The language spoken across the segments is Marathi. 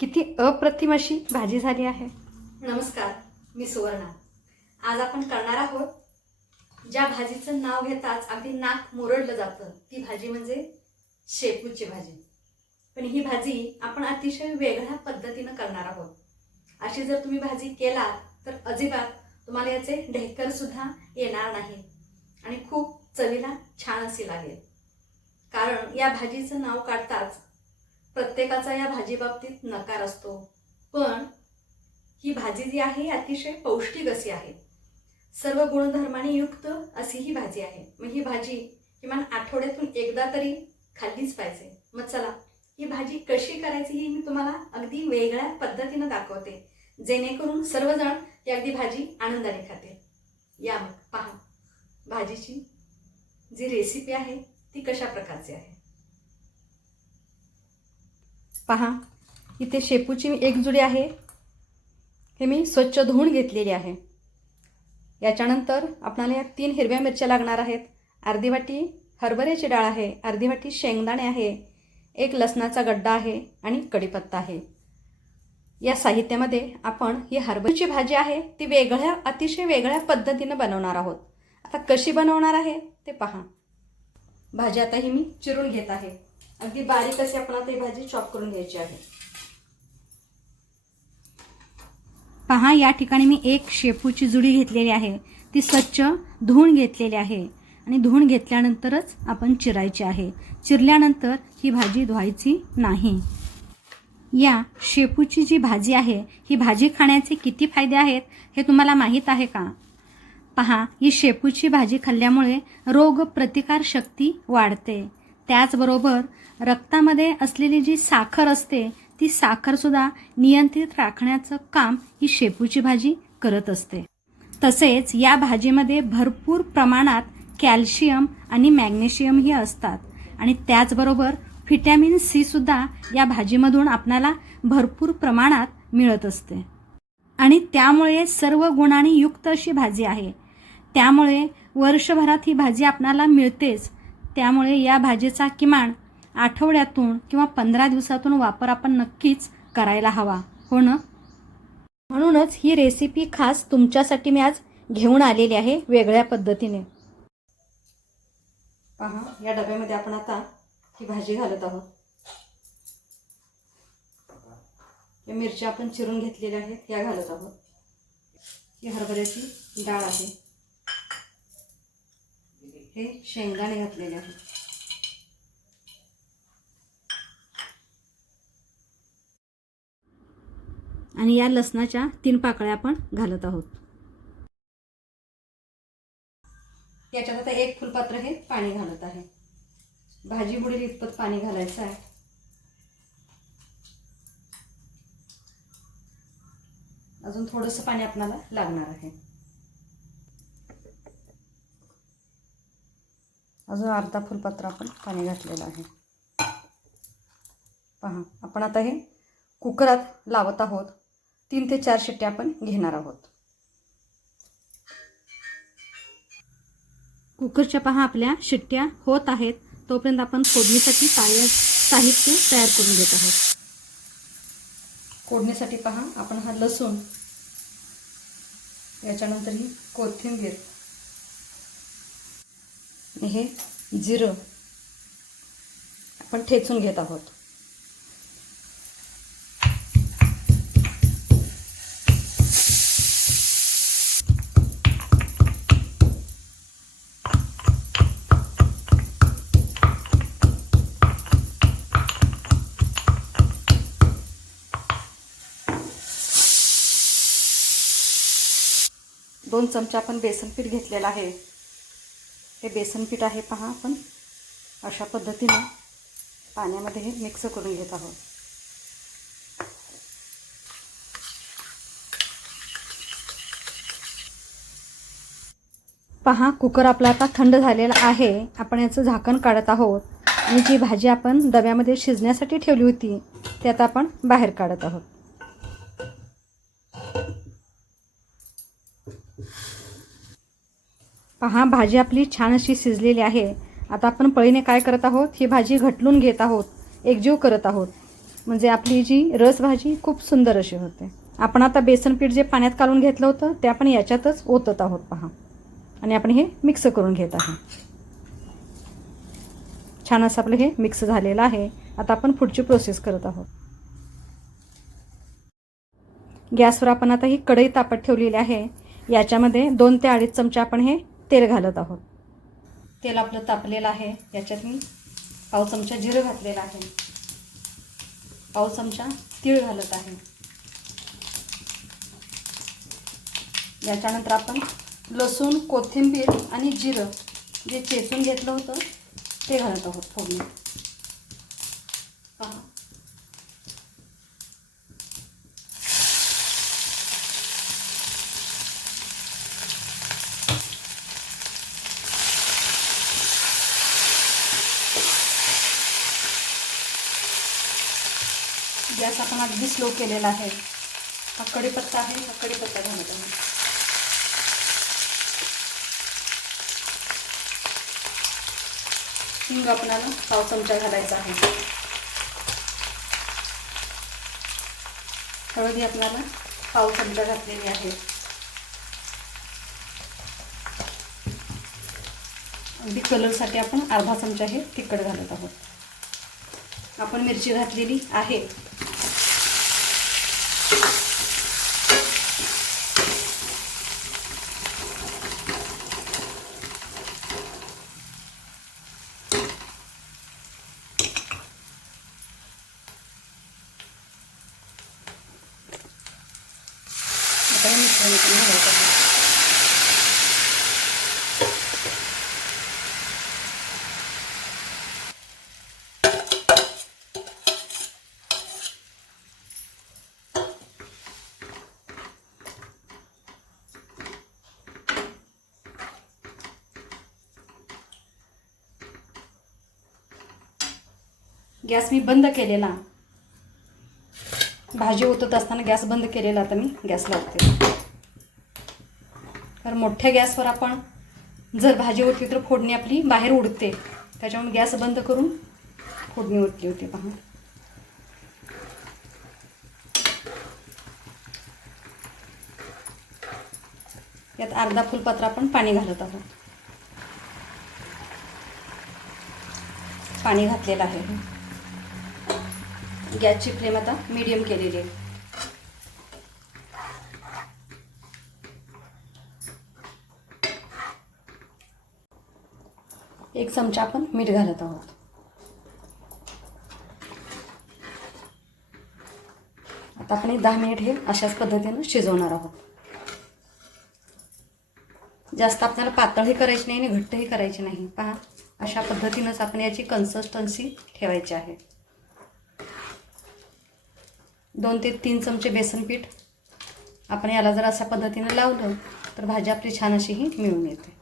किती अप्रतिम अशी भाजी झाली आहे? नमस्कार मी सुवर्णा. आज आपण करणार आहोत ज्या भाजीचं नाव घेताच अगदी नाक मुरडलं जातं ती भाजी म्हणजे शेपूची भाजी. पण ही भाजी आपण अतिशय वेगळ्या पद्धतीनं करणार आहोत. अशी जर तुम्ही भाजी केला तर अजिबात तुम्हाला याचे ढेकर सुद्धा येणार नाही आणि खूप चवीला छान अशी लागेल. कारण या भाजीचं नाव काढताच प्रत्येकाचा या भाजीबाबतीत नकार असतो. पण ही भाजी जी आहे ही अतिशय पौष्टिक अशी आहे. सर्व गुणधर्माने युक्त अशी ही भाजी आहे. मग ही भाजी किमान आठवड्यातून एकदा तरी खाल्लीच पाहिजे. मग चला ही भाजी कशी करायची ही मी तुम्हाला अगदी वेगळ्या पद्धतीनं दाखवते. जेणेकरून सर्वजण ही अगदी भाजी आनंदाने खातील. या मग पहा. भाजीची जी रेसिपी आहे ती कशा प्रकारची आहे? पहा इथे शेपूची एक जुडी आहे. हे मी स्वच्छ धुवून घेतलेली आहे. याच्यानंतर आपणाला या तीन हिरव्या मिरच्या लागणार आहेत. अर्धी वाटी हरभऱ्याची डाळ आहे अर्धी वाटी शेंगदाणे आहे एक लसणाचा गड्डा आहे आणि कढीपत्ता आहे. या साहित्यामध्ये आपण ही हरभऱ्याची भाजी आहे ती वेगळ्या अतिशय वेगळ्या पद्धतीनं बनवणार आहोत. आता कशी बनवणार आहे ते पहा. भाजी आता ही मी चिरून घेत आहे. अगदी बारीक अशी आपण आता ही भाजी चॉप करून घ्यायची आहे. पहा या ठिकाणी मी एक शेपूची जुडी घेतलेली आहे. ती स्वच्छ धुवून घेतलेली आहे. आणि धुवून घेतल्यानंतरच आपण चिरायची आहे. चिरल्यानंतर ही भाजी धुवायची नाही. या शेपूची जी भाजी आहे ही भाजी खाण्याचे किती फायदे आहेत हे तुम्हाला माहीत आहे का? पहा ही शेपूची भाजी खाल्ल्यामुळे रोग प्रतिकार शक्ती वाढते. त्याचबरोबर रक्तामध्ये असलेली जी साखर असते ती साखरसुद्धा नियंत्रित राखण्याचं काम ही शेपूची भाजी करत असते. तसेच या भाजीमध्ये भरपूर प्रमाणात कॅल्शियम आणि मॅग्नेशियमही असतात. आणि त्याचबरोबर व्हिटॅमिन सी सुद्धा या भाजीमधून आपणाला भरपूर प्रमाणात मिळत असते. आणि त्यामुळे सर्व गुणांनी युक्त अशी भाजी आहे. त्यामुळे वर्षभरात ही भाजी आपणाला मिळतेच. त्यामुळे या भाजीचा किमान आठवड्यातून किंवा पंधरा दिवसातून वापर आपण नक्कीच करायला हवा. हो ना? म्हणूनच ही रेसिपी खास तुमच्यासाठी मी आज घेऊन आलेली आहे वेगळ्या पद्धतीने. पहा या डब्यामध्ये आपण आता ही भाजी घालत आहोत. या मिरच्या आपण चिरून घेतलेल्या आहेत या घालत आहोत. ही हरभऱ्याची डाळ आहे. हे शेंगदाणे घातलेले आहेत. आणि या लसणाच्या तीन पाकळ्या आपण घालत आहोत. याच्यात आता एक फुलपात्र हे पाणी घालत आहे. भाजी बुडील इतपत पाणी घालायचं आहे. अजून थोडंसं पाणी आपल्याला लागणार आहे. अजून अर्धा फुलपात्र आपण पाणी घातलेलं आहे. पहा आपण आता हे कुकरात लावत आहोत. तीन ते चार शिट्ट्या आपण घेणार आहोत. कुकरच्या पहा आपल्या शिट्ट्या होत आहेत. तोपर्यंत आपण फोडणीसाठी काय साहित्य तयार करून घेत आहोत. फोडणीसाठी पहा आपण हा लसूण याच्यानंतर ही कोथिंबीर आणि हे जिरं आपण ठेचून घेत आहोत. दोन चमचा आपण बेसन पीठ घेतलेलं आहे. हे बेसन पीठ आहे पहा आपण. अशा पद्धतीने पाण्यामध्ये हे मिक्स करून घेत आहोत. पहा कुकर आपला आता थंड झालेला आहे. आपण याचं झाकण काढत आहोत. आणि जी भाजी आपण डब्यामध्ये शिजण्यासाठी ठेवली होती ती आता आपण बाहेर काढत आहोत. पहा भाजी आपली छान अशी शिजलेली आहे. आता आपण पळीने काय करत आहोत? ही भाजी घटलून घेत आहोत. एकजीव करत आहोत. म्हणजे आपली जी रसभाजी खूप सुंदर अशी होते. आपण आता बेसन पीठ जे पाण्यात काढून घेतलं होतं ते आपण याच्यातच ओतत आहोत पहा. आणि आपण हे मिक्स करून घेत आहोत छान असं आपलं हे मिक्स झालेलं आहे. आता आपण पुढची प्रोसेस करत आहोत. गॅसवर आपण आता ही कढई तापत ठेवलेली आहे. याच्यामध्ये दोन ते अडीच चमचे आपण हे तेल घालत आहोत. तेल आपलं तापलेलं आहे. याच्यात मी पाव चमचा जिरं घातलेलं आहे. पाव चमचा तीळ घालत आहे. याच्यानंतर आपण लसूण कोथिंबीर आणि जिरं जे चेचून घेतलं होतं ते घालत आहोत फोडणी. गॅस आपण अगदी स्लो केलेला आहे. हा कढीपत्ता आहे हा कढीपत्ता घालत आहे हिंग आपणाला पाव चमचा घालायचा आहे. हळदी आपणाला पाव चमचा घातलेली आहे. अगदी कलरसाठी आपण अर्धा चमचा हे तिखट घालत आहोत. आपण मिरची घातलेली आहे. आता हे गॅस मी बंद केलेला. भाजी ओतत असताना गॅस बंद केलेला आता मी. गॅस लावते. मोठ्या गॅसवर आपण जर भाजी ओतली तर फोडणी आपली बाहेर उडते. त्याच्यामुळे गॅस बंद करून फोडणी ओतली होती पहा. यात अर्धा फुलपत्र आपण पाणी घालत आहोत. पाणी घातलेलं आहे. गॅसची फ्लेम आता मीडियम केलेली आहे. एक चमचा आपण मीठ घालत आहोत. आता आपण एक दहा मिनिट हे अशाच पद्धतीनं शिजवणार आहोत. जास्त आपल्याला पातळही करायची नाही आणि घट्टही करायची नाही. पहा अशा पद्धतीनंच आपण याची कन्सिस्टन्सी ठेवायची आहे. दोन ते तीन चमचे बेसन पीठ आपण याला जर अशा पद्धतीनं लावलं तर भाजी आपली छान अशी ही मिळून येते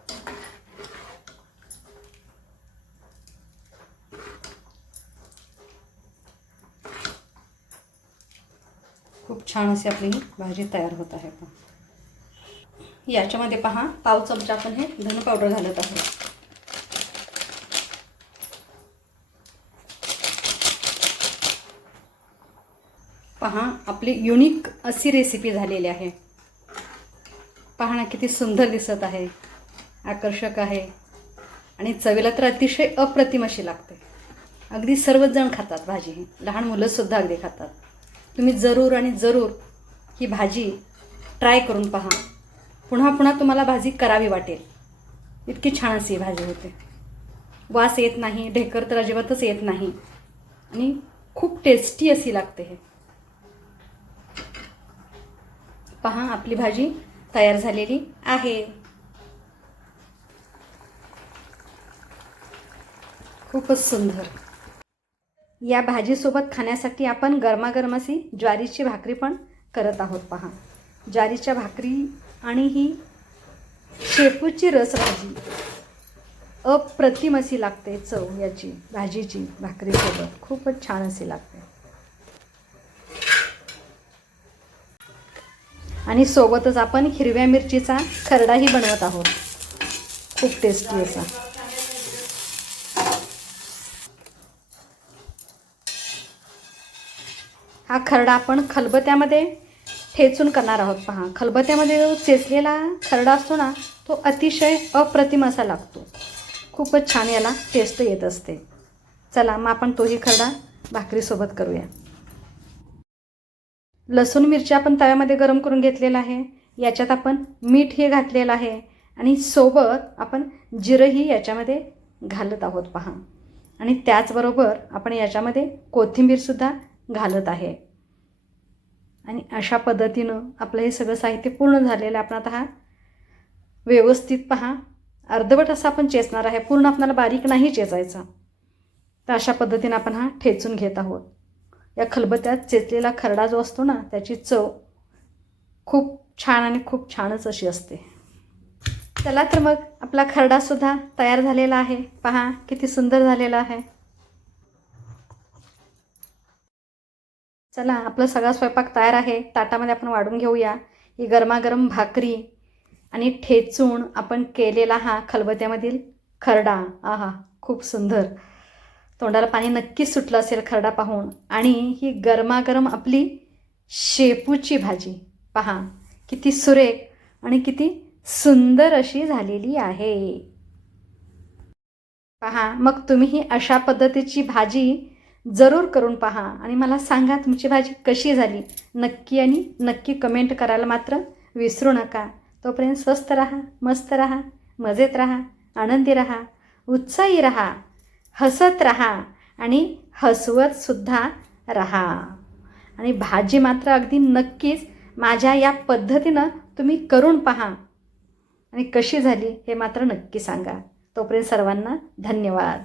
खूप छान अशी आपली ही भाजी तयार होत आहे पण. याच्यामध्ये पहा पाव चमचा आपण हे धन पावडर घालत आहोत. पहा आपली युनिक अशी रेसिपी झालेली आहे. पहा ना किती सुंदर दिसत आहे. आकर्षक आहे. आणि चवीला तर अतिशय अप्रतिम अशी लागते. अगदी सर्वच जण खातात भाजी. ही लहान मुलंसुद्धा अगदी खातात. तुम्ही जरूर आणि जरूर ही भाजी ट्राय करून पहा. पुन्हा पुन्हा तुम्हाला भाजी करावी वाटेल. इतकी छान अशी ही भाजी होते. वास येत नाही ढेकर तर अजिबातच येत नाही. आणि खूप टेस्टी अशी लागते हे. पहा आपली भाजी तयार झालेली आहे. खूपच सुंदर. या भाजीसोबत खाण्यासाठी आपण गरमागरम अशी ज्वारीची भाकरी पण करत आहोत पहा. ज्वारीच्या भाकरी आणि ही शेपूची रसभाजी अप्रतिम अशी लागते चव याची भाजीची भाकरीसोबत. खूपच छान अशी लागते. आणि सोबतच आपण हिरव्या मिरचीचा खरडाही बनवत आहोत. खूप टेस्टी असा. हा खरडा आपण खलबत्यामध्ये ठेचून करणार आहोत. पहा खलबत्यामध्ये जो चेचलेला खरडा असतो ना तो अतिशय अप्रतिम असा लागतो. खूपच छान याला टेस्ट येत असते. चला मग आपण तोही खरडा भाकरीसोबत करूया. लसूण मिरची आपण तव्यामध्ये गरम करून घेतलेला आहे. याच्यात आपण मीठ हे घातलेलं आहे. आणि सोबत आपण जिरंही याच्यामध्ये घालत आहोत पहा. आणि त्याचबरोबर आपण याच्यामध्ये कोथिंबीरसुद्धा घालत आहे. आणि अशा पद्धतीनं आपलं हे सगळं साहित्य पूर्ण झालेलं आहे. आपण आता हा व्यवस्थित पहा. अर्धवट असा आपण चेचणार आहे. पूर्ण आपल्याला बारीक नाही चेचायचा. तर अशा पद्धतीनं आपण हा ठेचून घेत आहोत. या खलबत्यात चेचलेला खरडा जो असतो ना त्याची चव खूप छान आणि खूप छानच अशी असते. चला तर मग आपला खरडासुद्धा तयार झालेला आहे. पहा किती सुंदर झालेला आहे. चला आपला सगळा स्वयंपाक तयार आहे. ताटामध्ये आपण वाढून घेऊया. ही गरमागरम भाकरी आणि ठेचून आपण केलेला हा खलबत्यामधील खरडा. आहा खूप सुंदर. तोंडाला पाणी नक्कीच सुटलं असेल खरडा पाहून. आणि ही गरमागरम आपली शेपूची भाजी. पहा किती सुरेख आणि किती सुंदर अशी झालेली आहे. पहा मग तुम्ही ही अशा पद्धतीची भाजी जरूर करून पहा आणि मला सांगा तुमची भाजी कशी झाली. नक्की आणि नक्की कमेंट करायला मात्र विसरू नका. तोपर्यंत स्वस्त राहा मस्त राहा मजेत राहा आनंदी राहा उत्साही राहा हसत राहा आणि हसवतसुद्धा राहा. आणि भाजी मात्र अगदी नक्कीच माझ्या या पद्धतीनं तुम्ही करून पहा. आणि कशी झाली हे मात्र नक्की सांगा. तोपर्यंत सर्वांना धन्यवाद.